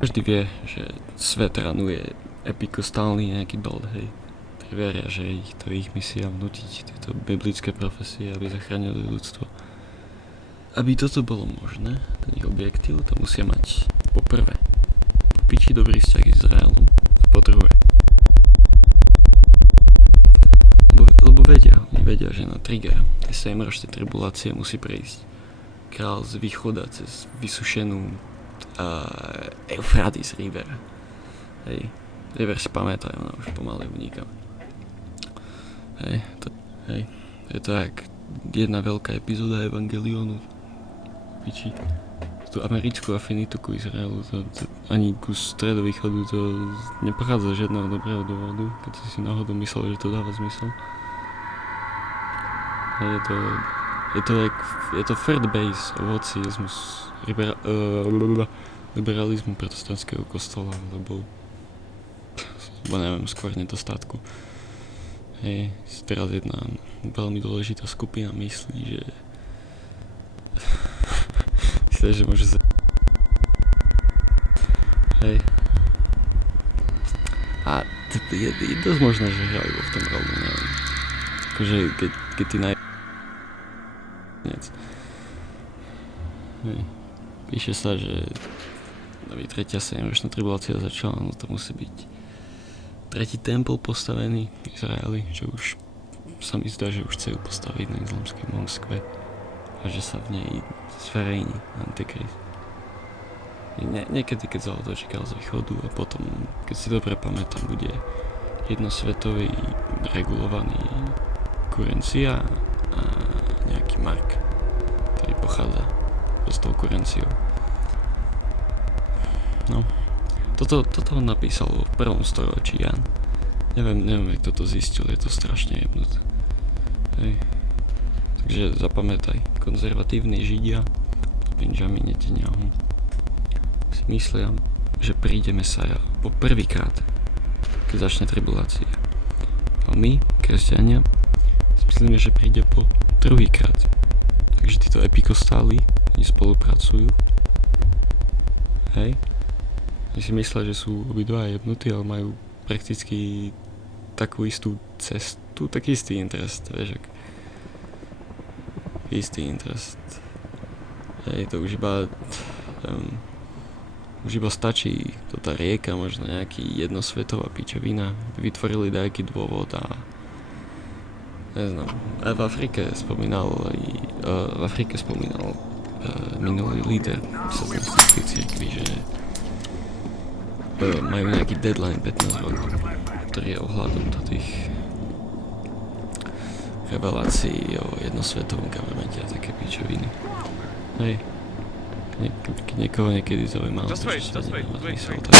Každý vie, že svet ranuje epikostálny nejaký bald, hej. Ktorí veria, že to je ich misia vnútiť tieto biblické profesie, aby zachránili ľudstvo. Aby toto bolo možné, ten ich objektív, to musia mať po prvé po piči dobrý vzťah s Izraelom a po druhé lebo oni vedia, že na trigger tej 7-ročnej tribulácie musí prejsť král z východa cez vysušenú Euphrates River. Hej, River si pamätaj, ona už pomaly uniká. Hej, je to jak jedna veľká epizóda Evangelionu. Piči. Tú americkú afinitu ku Izraelu, ani ku stredovýchodu, to nepochádza z žiadneho dobrého dôvodu, keď si náhodou myslel, že to dáva zmysel. Hej, je to third base ovocizmus liberalizmu protestantského kostola, lebo neviem, skôr nedostatku. Hej, teraz jedna veľmi dôležitá skupina myslí, že že môže hej. A je dosť možné, že hrajú v tom rolu, neviem. Akože keď ty hej. Píše sa, že aby tretia 7-ročná tribulácia začala, no to musí byť tretí tempel postavený v Izraeli, čo už sa mi zdá, že už chcú postaviť na islamskej Moskve a že sa v nej zverejní Antikrist. Niekedy, keď sa ho dočkal z východu a potom, keď si dobre pamätám, bude jednosvetový regulovaný kurencia a nejaký mark, ktorý pochádza s tou kurenciou. No, toto on napísal v 1. storočí Jan. Neviem, jak toto zistil, je to strašne jebnuté. Hej. Takže zapamätaj, konzervatívni Židia, Benjamin Netanyahu, si myslia, že príde Mesaja po prvýkrát, keď začne tribulácia. A my, kresťania, si myslíme, že príde po druhýkrát. Takže títo epikostáli, oni spolupracujú. Hej. Oni si myslia, že sú obidva jebnutí, ale majú prakticky takú istú cestu, taký istý interest, vieš, istý interest. Hej, to už iba stačí to tá rieka, možno nejaký jednosvetová pičovina, vytvorili nejaký dôvod a neznám. A v Afrike spomínal minulý líder satanistickej cirkvi, že majú nejaký deadline 15 rokov, ktorý je ohľadom do tých revelácií o jednosvetovom governmente a také pičoviny. Hej, keď niekoho niekedy zaujímalo, že sa nemá zmysel, tak